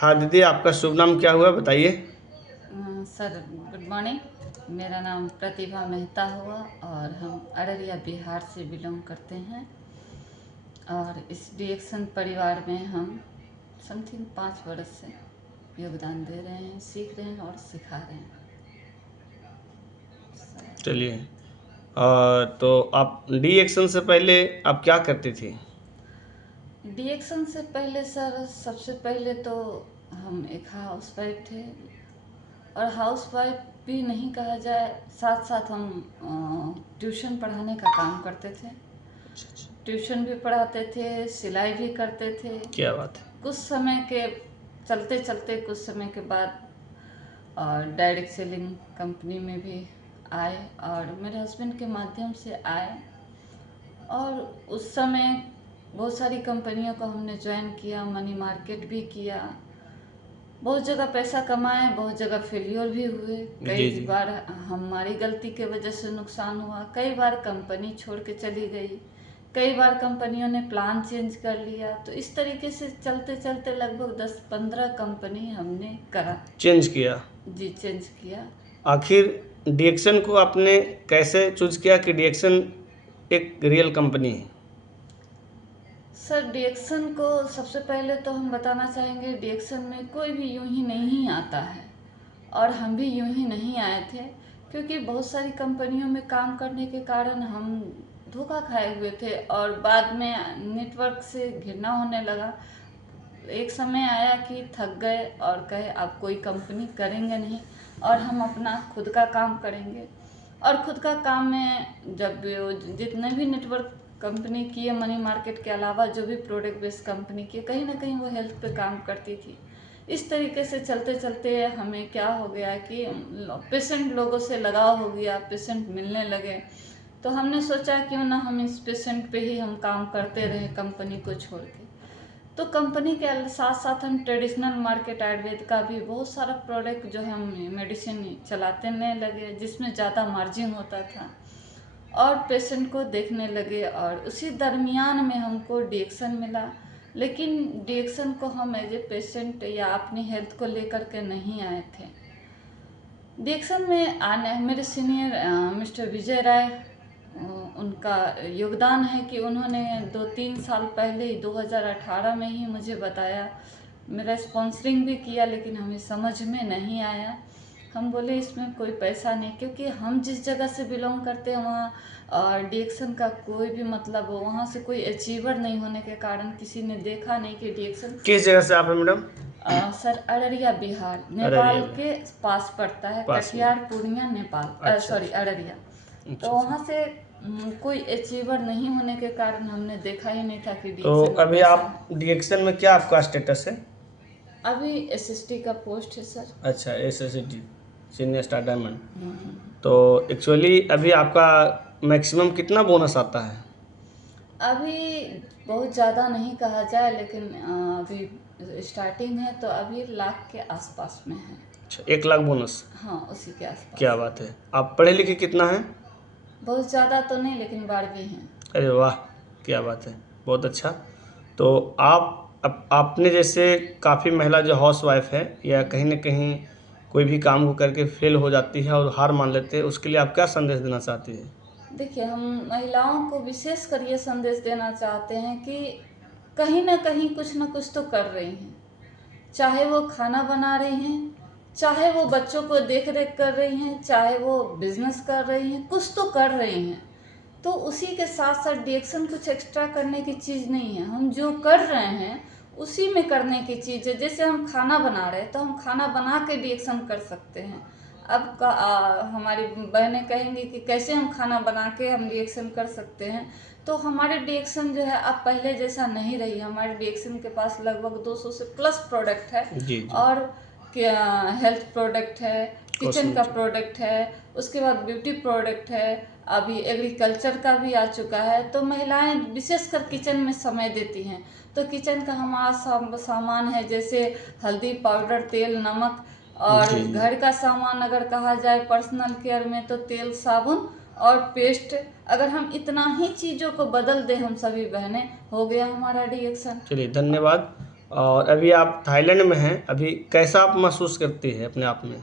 हाँ दीदी, आपका शुभ नाम क्या हुआ बताइए। Sir good morning. मेरा नाम प्रतिभा मेहता हुआ और हम अररिया बिहार से बिलोंग करते हैं। और इस डीएक्सन परिवार में हम समथिंग 5 वर्ष से योगदान दे रहे हैं, सीख रहे हैं और सिखा रहे हैं। चलिए, तो आप डी एक्शन से पहले आप क्या करती थी? डीएक्सन से पहले सर, सबसे पहले तो हम एक हाउस वाइफ थे। और हाउस वाइफ भी नहीं कहा जाए, साथ साथ हम ट्यूशन पढ़ाने का काम करते थे। ट्यूशन भी पढ़ाते थे, सिलाई भी करते थे। क्या बात है। कुछ समय के चलते चलते कुछ समय के बाद और डायरेक्ट सेलिंग कंपनी में भी आए और मेरे हस्बैंड के माध्यम से आए। और उस समय बहुत सारी कंपनियों को हमने ज्वाइन किया, मनी मार्केट भी किया, बहुत जगह पैसा कमाए, बहुत जगह फेलियर भी हुए। जी कई जी। बार हमारी गलती के वजह से नुकसान हुआ, कई बार कंपनी छोड़ के चली गई, कई बार कंपनियों ने प्लान चेंज कर लिया। तो इस तरीके से चलते चलते लगभग 10-15 कंपनी हमने करा। चेंज किया। जी, चेंज किया। आखिर डी एक्शन को आपने कैसे चूज किया कि डी एक्शन एक रियल कंपनी है? सर, डीएक्सन को सबसे पहले तो हम बताना चाहेंगे, डीएक्सन में कोई भी यूं ही नहीं आता है और हम भी यूं ही नहीं आए थे। क्योंकि बहुत सारी कंपनियों में काम करने के कारण हम धोखा खाए हुए थे और बाद में नेटवर्क से घिरना होने लगा। एक समय आया कि थक गए और कहे अब कोई कंपनी करेंगे नहीं और हम अपना खुद का काम करेंगे। और खुद का काम में जब जितने भी नेटवर्क कंपनी की है, मनी मार्केट के अलावा जो भी प्रोडक्ट बेस्ड कंपनी की, कहीं ना कहीं वो हेल्थ पे काम करती थी। इस तरीके से चलते चलते हमें क्या हो गया कि पेशेंट लोगों से लगाव हो गया, पेशेंट मिलने लगे। तो हमने सोचा क्यों ना हम इस पेशेंट पे ही हम काम करते रहे कंपनी को छोड़ के। तो कंपनी के साथ साथ हम ट्रेडिशनल मार्केट आयुर्वेद का भी बहुत सारा प्रोडक्ट जो है हम मेडिसिन चलाते लगे, जिसमें ज़्यादा मार्जिन होता था और पेशेंट को देखने लगे। और उसी दरमियान में हमको डीएक्सन मिला, लेकिन डीएक्सन को हम एज ए पेशेंट या अपनी हेल्थ को लेकर के नहीं आए थे। डीएक्सन में आने मेरे सीनियर मिस्टर विजय राय, उनका योगदान है कि उन्होंने 2-3 साल पहले ही 2018 में ही मुझे बताया, मेरा स्पॉन्सरिंग भी किया, लेकिन हमें समझ में नहीं आया। हम बोले इसमें कोई पैसा नहीं, क्योंकि हम जिस जगह से बिलोंग करते हैं वहाँ और डीएक्सन का कोई भी मतलब वहाँ से कोई अचीवर नहीं होने के कारण किसी ने देखा नहीं कि डीएक्सन। किस जगह से आप हैं मैडम? सर, अररिया बिहार, अररिया नेपाल में। के पास पड़ता है, पास में। कटिहार पूर्णिया नेपाल, अच्छा सॉरी अच्छा। अररिया। अच्छा तो अच्छा। वहाँ से कोई अचीवर नहीं होने के कारण हमने देखा ही नहीं था कि तो डीएक्सन में अभी पैसा आप है। डी एक्शन में क्या आपका स्टेटस है? अभी एसएसटी का पोस्ट है सर। अच्छा, S S T, senior star diamond. Hmm. तो एक्चुअली अभी आपका मैक्सिमम कितना बोनस आता है? अभी बहुत ज़्यादा नहीं कहा जाए, लेकिन अभी स्टार्टिंग है तो अभी लाख के आसपास में है। अच्छा, 1 लाख बोनस। हाँ, उसी के क्या आसपास। बात है। आप पढ़े लिखे कितना हैं? बहुत ज़्यादा तो नहीं, लेकिन 12वीं हैं। अरे वाह, क्या बात है, बहुत अच्छा। तो आपने जैसे काफ़ी महिला जो हाउस वाइफ है या कहीं ना कहीं कोई भी काम को करके फेल हो जाती है और हार मान लेते हैं, उसके लिए आप क्या संदेश देना चाहती है? देखिए, हम महिलाओं को विशेष कर ये संदेश देना चाहते हैं कि कहीं ना कहीं कुछ ना कुछ तो कर रही हैं। चाहे वो खाना बना रही हैं, चाहे वो बच्चों को देख रेख कर रही हैं, चाहे वो बिजनेस कर रही हैं, कुछ तो कर रही हैं। तो उसी के साथ साथ डीएक्सन कुछ एक्स्ट्रा करने की चीज़ नहीं है। हम जो कर रहे हैं उसी में करने की चीज़ है। जैसे हम खाना बना रहे हैं तो हम खाना बना के डीएक्सन कर सकते हैं। अब हमारी बहनें कहेंगी कि कैसे हम खाना बना के हम डीएक्सन कर सकते हैं। तो हमारे डीएक्सन जो है अब पहले जैसा नहीं रही। हमारे डीएक्सन के पास लगभग 200 से प्लस प्रोडक्ट है। जी जी। और हेल्थ प्रोडक्ट है, किचन का कॉस्मेटिक। प्रोडक्ट है, उसके बाद ब्यूटी प्रोडक्ट है, अभी एग्रीकल्चर का भी आ चुका है। तो महिलाएं विशेषकर किचन में समय देती हैं। तो किचन का हमारा सामान है, जैसे हल्दी पाउडर, तेल, नमक। और जी जी। घर का सामान अगर कहा जाए पर्सनल केयर में तो तेल, साबुन और पेस्ट। अगर हम इतना ही चीज़ों को बदल दें हम सभी बहनें, हो गया हमारा डीएक्सन। चलिए, धन्यवाद। और अभी आप थाईलैंड में हैं, अभी कैसा आप महसूस करती है अपने आप में?